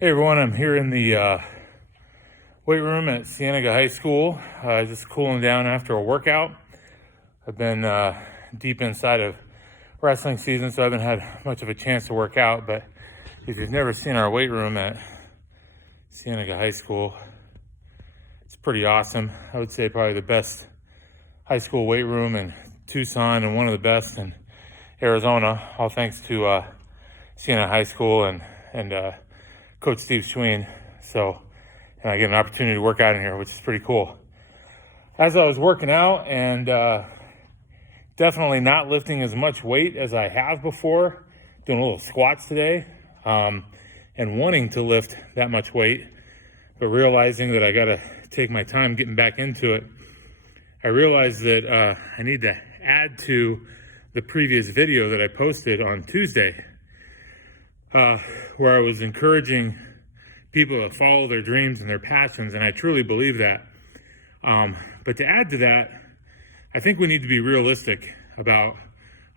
Hey everyone, I'm here in the weight room at Cienega High School, just cooling down after a workout. I've been deep inside of wrestling season, so I haven't had much of a chance to work out, but if you've never seen our weight room at Cienega High School, it's pretty awesome. I would say probably the best high school weight room in Tucson and one of the best in Arizona, all thanks to Cienega High School and Coach Steve Schween. So, and I get an opportunity to work out in here, which is pretty cool. As I was working out and definitely not lifting as much weight as I have before, doing a little squats today, and wanting to lift that much weight, but realizing that I got to take my time getting back into it, I realized that I need to add to the previous video that I posted on Tuesday, where I was encouraging people to follow their dreams and their passions, and I truly believe that. But to add to that, I think we need to be realistic about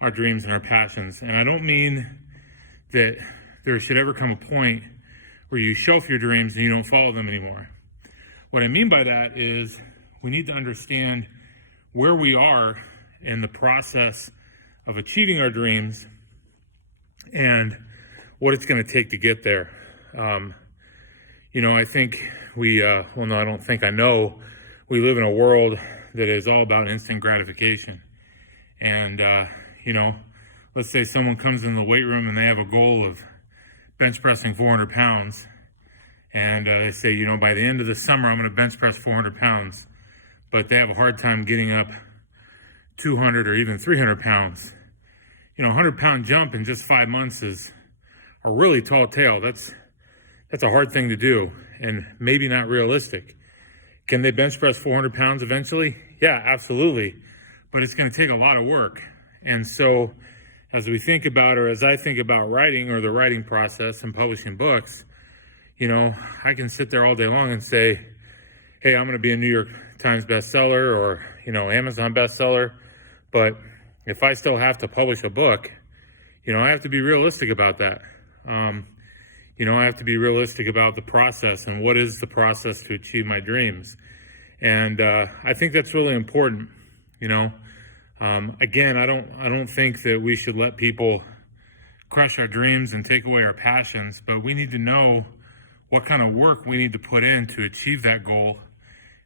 our dreams and our passions. And I don't mean that there should ever come a point where you shelf your dreams and you don't follow them anymore. What I mean by that is we need to understand where we are in the process of achieving our dreams and what it's going to take to get there. I think I know we live in a world that is all about instant gratification. And, let's say someone comes in the weight room and they have a goal of bench pressing 400 pounds. And they say, by the end of the summer, I'm going to bench press 400 pounds. But they have a hard time getting up 200 or even 300 pounds. 100-pound jump in just 5 months is a really tall tale. That's a hard thing to do and maybe not realistic. Can they bench press 400 pounds eventually? Yeah, absolutely. But it's going to take a lot of work. And so as we think about, or as I think about writing or the writing process and publishing books, I can sit there all day long and say, hey, I'm going to be a New York Times bestseller or, Amazon bestseller. But if I still have to publish a book, I have to be realistic about that. I have to be realistic about the process and what is the process to achieve my dreams. And I think that's really important. Again, I don't think that we should let people crush our dreams and take away our passions, but we need to know what kind of work we need to put in to achieve that goal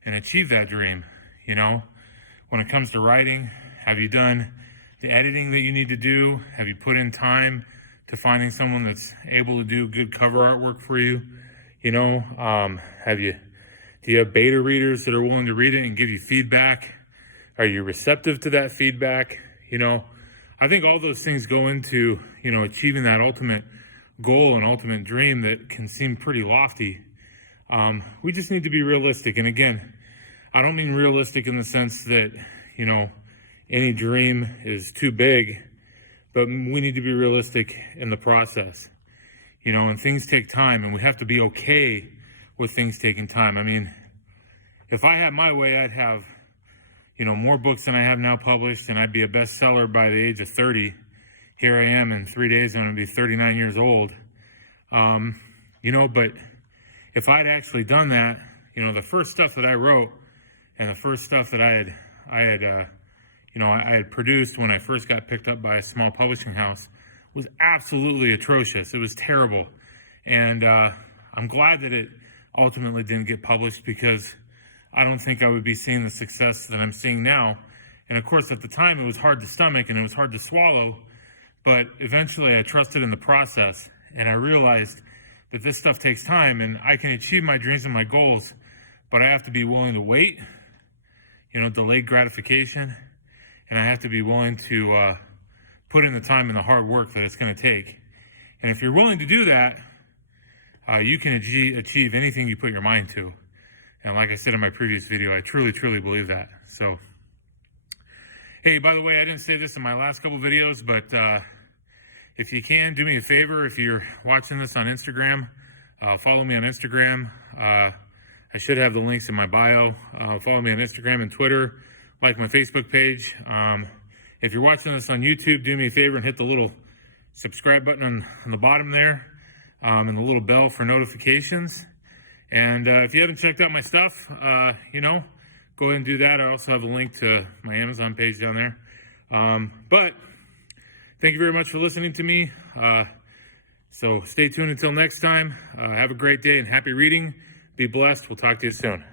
and achieve that dream. When it comes to writing, have you done the editing that you need to do? Have you put in time to finding someone that's able to do good cover artwork for you? Do you have beta readers that are willing to read it and give you feedback? Are you receptive to that feedback? I think all those things go into, achieving that ultimate goal and ultimate dream that can seem pretty lofty. We just need to be realistic. And again, I don't mean realistic in the sense that, any dream is too big, but we need to be realistic in the process, and things take time, and we have to be okay with things taking time. I mean, if I had my way, I'd have, more books than I have now published, and I'd be a bestseller by the age of 30. Here I am in 3 days, I'm going to be 39 years old. But if I'd actually done that, the first stuff that I wrote and the first stuff that I had produced when I first got picked up by a small publishing house was absolutely atrocious. It was terrible. And I'm glad that it ultimately didn't get published, because I don't think I would be seeing the success that I'm seeing now. And of course, at the time, it was hard to stomach and it was hard to swallow. But eventually I trusted in the process, and I realized that this stuff takes time, and I can achieve my dreams and my goals, but I have to be willing to wait, delayed gratification. And I have to be willing to put in the time and the hard work that it's going to take. And if you're willing to do that, you can achieve anything you put your mind to. And like I said in my previous video, I truly, truly believe that. So, hey, by the way, I didn't say this in my last couple videos, but if you can, do me a favor. If you're watching this on Instagram, follow me on Instagram. I should have the links in my bio. Follow me on Instagram and Twitter. Like my Facebook page. If you're watching this on YouTube, do me a favor and hit the little subscribe button on the bottom there. and the little bell for notifications. And if you haven't checked out my stuff, you know, go ahead and do that. I also have a link to my Amazon page down there. But thank you very much for listening to me. So stay tuned until next time. Have a great day and happy reading. Be blessed. We'll talk to you soon.